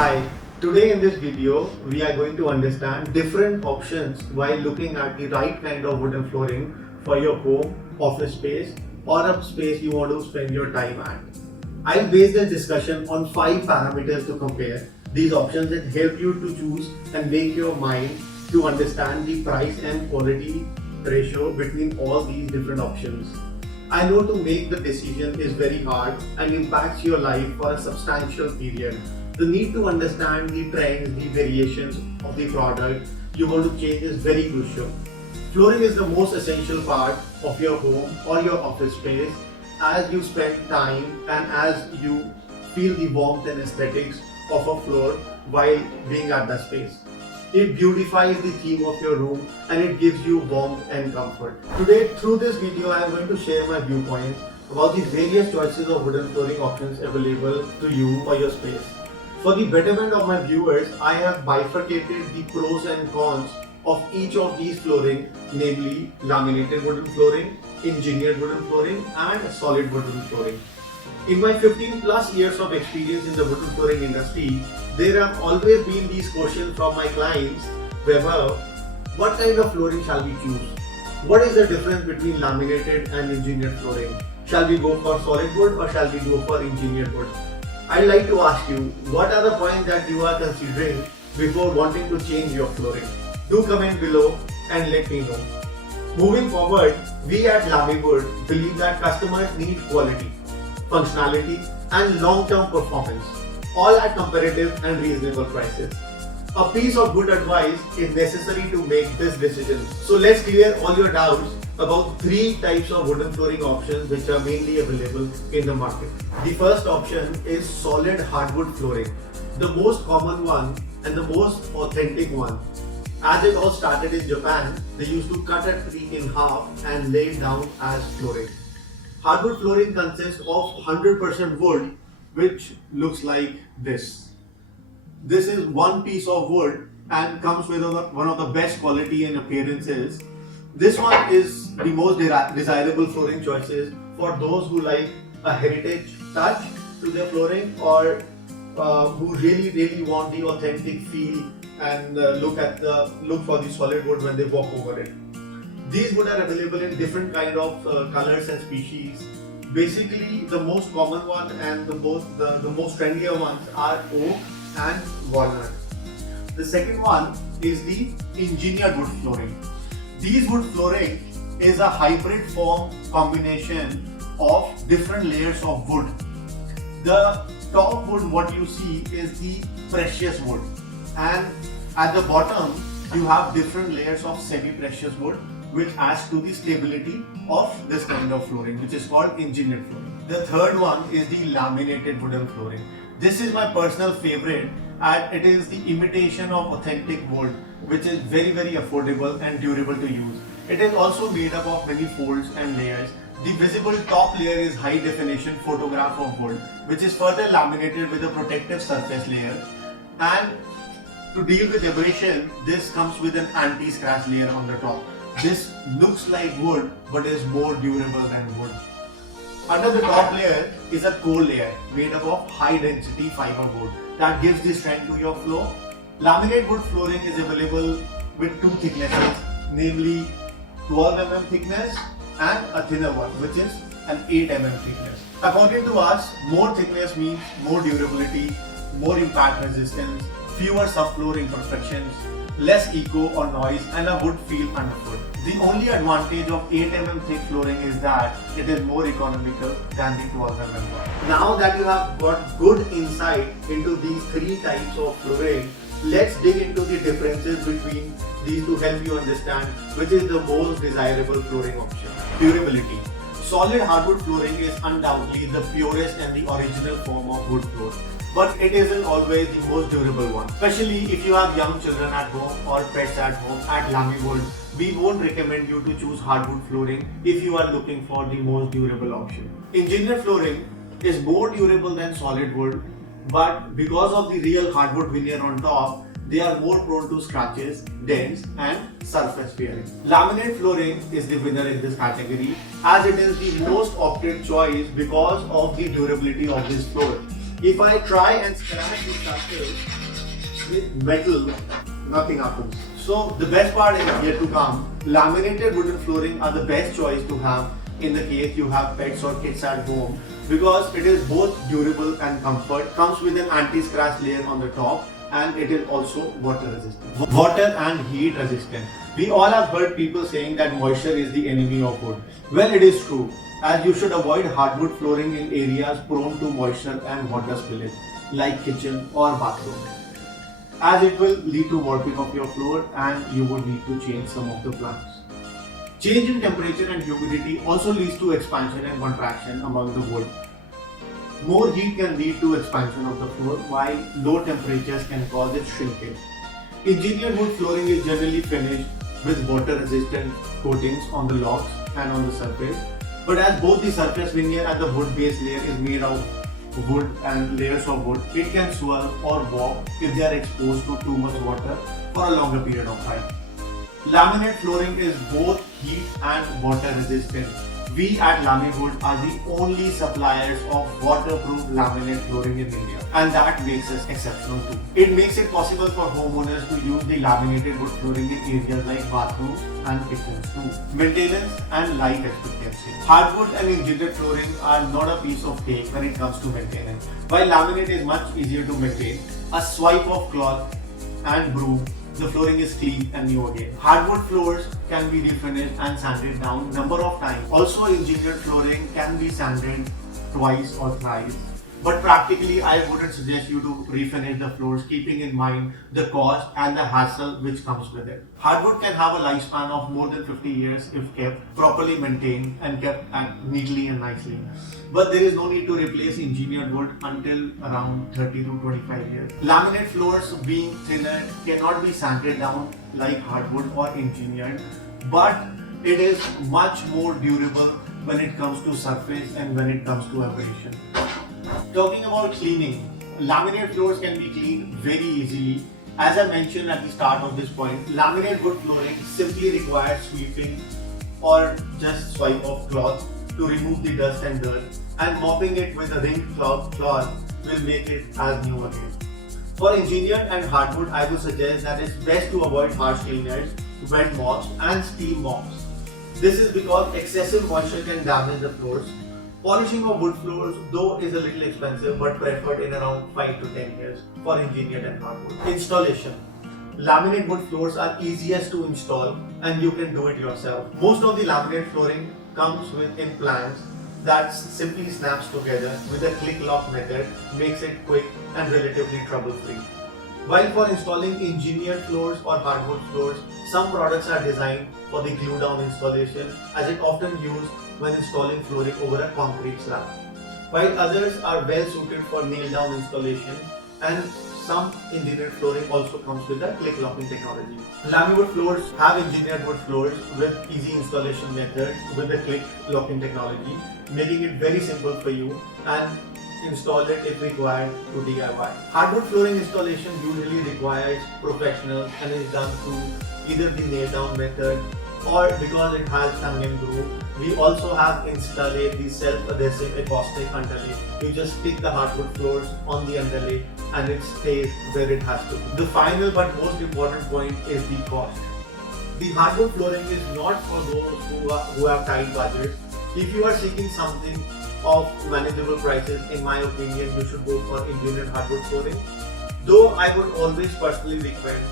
Hi, today in this video we are going to understand different options while looking at the right kind of wooden flooring for your home, office space or a space you want to spend your time at. I'll base this discussion on 5 parameters to compare these options and help you to choose and make your mind to understand the price and quality ratio between all these different options. I know to make the decision is very hard and impacts your life for a substantial period. The need to understand the trends, the variations of the product you want to change is very crucial. Flooring is the most essential part of your home or your office space as you spend time and as you feel the warmth and aesthetics of a floor while being at that space. It beautifies the theme of your room and it gives you warmth and comfort. Today, through this video, I am going to share my viewpoints about the various choices of wooden flooring options available to you for your space. For the betterment of my viewers, I have bifurcated the pros and cons of each of these flooring, namely laminated wooden flooring, engineered wooden flooring and solid wooden flooring. In my 15 plus years of experience in the wooden flooring industry, there have always been these questions from my clients, Weber, what kind of flooring shall we choose? What is the difference between laminated and engineered flooring? Shall we go for solid wood or shall we go for engineered wood? I'd like to ask you, what are the points that you are considering before wanting to change your flooring? Do comment below and let me know. Moving forward, we at Lamiwood believe that customers need quality, functionality and long-term performance, all at competitive and reasonable prices. A piece of good advice is necessary to make this decision. So let's clear all your doubts about 3 types of wooden flooring options which are mainly available in the market. The first option is solid hardwood flooring, the most common one and the most authentic one. As it all started in Japan, they used to cut a tree in half and lay it down as flooring. Hardwood flooring consists of 100% wood, which looks like this. This is one piece of wood and comes with one of the best quality and appearances. This one is the most desirable flooring choices for those who like a heritage touch to their flooring or who really want the authentic feel and look for the solid wood when they walk over it. These wood are available in different kind of colors and species. Basically, the most common one and the most trendier ones are oak and walnut. The second one is the engineered wood flooring. These wood flooring is a hybrid form combination of different layers of wood. The top wood what you see is the precious wood and at the bottom you have different layers of semi-precious wood which adds to the stability of this kind of flooring, which is called engineered flooring. The third one is the laminated wooden flooring. This is my personal favorite and it is the imitation of authentic wood which is very affordable and durable to use. It is also made up of many folds and layers. The visible top layer is high definition photograph of wood which is further laminated with a protective surface layer, and to deal with abrasion this comes with an anti-scratch layer on the top. This looks like wood but is more durable than wood. Under the top layer is a core layer made up of high density fiber wood that gives the strength to your floor. Laminate wood flooring is available with 2 thicknesses, namely 12 mm thickness and a thinner one which is an 8 mm thickness. According to us, more thickness means more durability, more impact resistance, fewer subfloor imperfections, less echo or noise and a wood feel underfoot. The only advantage of 8 mm thick flooring is that it is more economical than the 12 mm one. Now that you have got good insight into these 3 types of flooring, let's dig into the differences between these to help you understand which is the most desirable flooring option. Durability. Solid hardwood flooring is undoubtedly the purest and the original form of wood floor, but it isn't always the most durable one. Especially if you have young children at home or pets at home. At Lamiwood, we won't recommend you to choose hardwood flooring if you are looking for the most durable option. Engineered flooring is more durable than solid wood, but because of the real hardwood veneer on top, they are more prone to scratches, dents and surface wearing. Laminate flooring is the winner in this category as it is the most opted choice because of the durability of this floor. If I try and scratch the surface with metal, nothing happens. So the best part is yet to come. Laminated wooden flooring are the best choice to have in the case you have pets or kids at home, because it is both durable and comfort, comes with an anti-scratch layer on the top, and it is also water resistant. Water and heat resistant. We all have heard people saying that moisture is the enemy of wood. Well, it is true, as you should avoid hardwood flooring in areas prone to moisture and water spillage, like kitchen or bathroom, as it will lead to warping of your floor and you would need to change some of the planks. Change in temperature and humidity also leads to expansion and contraction among the wood. More heat can lead to expansion of the floor, while low temperatures can cause its shrinkage. Engineered wood flooring is generally finished with water resistant coatings on the logs and on the surface. But as both the surface veneer and the wood base layer is made of wood and layers of wood, it can swell or warp if they are exposed to too much water for a longer period of time. Laminate flooring is both heat and water resistant. We at Lamiwood are the only suppliers of waterproof laminate flooring in India, and that makes us exceptional too. It makes it possible for homeowners to use the laminated wood flooring in areas like bathrooms and kitchens too. Maintenance and life expectancy. Hardwood and engineered flooring are not a piece of cake when it comes to maintenance. While laminate is much easier to maintain, a swipe of cloth and broom, the flooring is clean and new again. Hardwood floors can be refinished and sanded down number of times. Also, engineered flooring can be sanded twice or thrice. But practically, I wouldn't suggest you to refinish the floors, keeping in mind the cost and the hassle which comes with it. Hardwood can have a lifespan of more than 50 years if kept properly maintained and kept neatly and nicely. But there is no need to replace engineered wood until around 30 to 25 years. Laminate floors, being thinner, cannot be sanded down like hardwood or engineered, but it is much more durable when it comes to surface and when it comes to abrasion. Talking about cleaning, laminate floors can be cleaned very easily. As I mentioned at the start of this point, laminate wood flooring simply requires sweeping or just swipe of cloth to remove the dust and dirt, and mopping it with a ringed cloth will make it as new again. For engineered and hardwood, I would suggest that it's best to avoid harsh cleaners, wet mops and steam mops. This is because excessive moisture can damage the floors. Polishing of wood floors, though, is a little expensive but preferred in around 5 to 10 years for engineered and hardwood. Installation. Laminate wood floors are easiest to install and you can do it yourself. Most of the laminate flooring comes with implants that simply snaps together with a click lock method, makes it quick and relatively trouble free. While for installing engineered floors or hardwood floors, some products are designed for the glue down installation, as it often used when installing flooring over a concrete slab, while others are well suited for nail down installation, and some engineered flooring also comes with a click locking technology. Lamiwood floors have engineered wood floors with easy installation method with the click locking technology, making it very simple for you and install it if required to DIY. Hardwood flooring installation usually requires professionals and is done through either the nail down method or because it has tongue and groove. We also have Instalay, the self-adhesive acoustic underlay. You just stick the hardwood floors on the underlay and it stays where it has to be. The final but most important point is the cost. The hardwood flooring is not for those who have tight budgets. If you are seeking something of manageable prices, in my opinion, you should go for engineered hardwood flooring. Though I would always personally recommend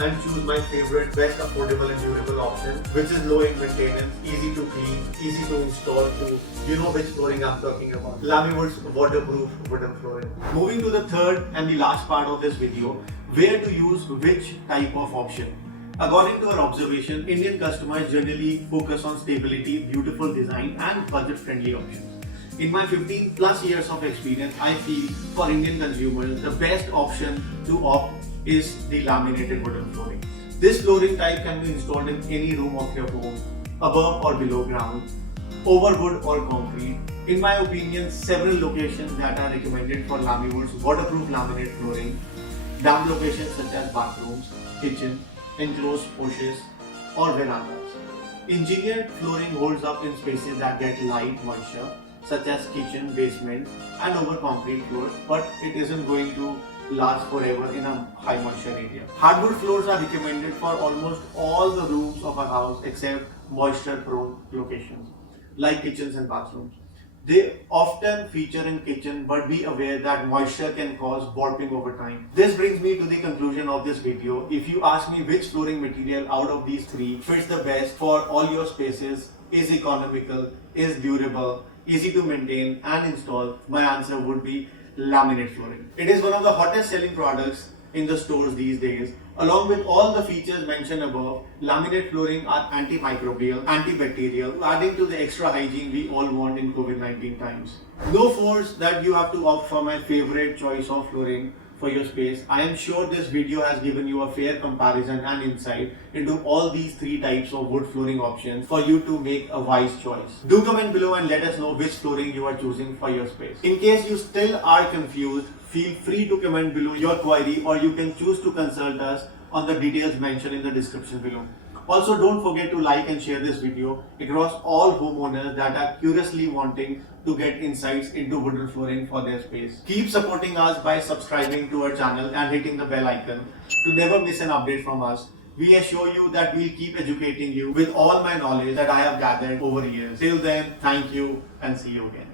and choose my favorite, best affordable and durable option, which is low in maintenance, easy to clean, easy to install too. You know which flooring I'm talking about. Lamiwood's waterproof wooden flooring. Moving to the third and the last part of this video, where to use which type of option. According to our observation, Indian customers generally focus on stability, beautiful design and budget-friendly options. In my 15 plus years of experience, I feel for Indian consumers, the best option to opt is the laminated wooden flooring. This flooring type can be installed in any room of your home, above or below ground, over wood or concrete. In my opinion, several locations that are recommended for Lamiwood's waterproof laminate flooring: damp locations such as bathrooms, kitchen, enclosed porches, or verandas. Engineered flooring holds up in spaces that get light, moisture, such as kitchen, basement and over concrete floors, but it isn't going to last forever in a high moisture area. Hardwood floors are recommended for almost all the rooms of a house except moisture prone locations like kitchens and bathrooms. They often feature in kitchen, but be aware that moisture can cause warping over time. This brings me to the conclusion of this video. If you ask me which flooring material out of these three fits the best for all your spaces, is economical, is durable, easy to maintain and install, my answer would be laminate flooring. It is one of the hottest selling products in the stores these days. Along with all the features mentioned above, laminate flooring are antimicrobial, antibacterial, adding to the extra hygiene we all want in COVID-19 times. No force that you have to opt for my favorite choice of flooring for your space. I am sure this video has given you a fair comparison and insight into all these three types of wood flooring options for you to make a wise choice. Do comment below and let us know which flooring you are choosing for your space. In case you still are confused, feel free to comment below your query, or you can choose to consult us on the details mentioned in the description below. Also, don't forget to like and share this video across all homeowners that are curiously wanting to get insights into wooden flooring for their space. Keep supporting us by subscribing to our channel and hitting the bell icon to never miss an update from us. We assure you that we'll keep educating you with all my knowledge that I have gathered over years. Till then, thank you and see you again.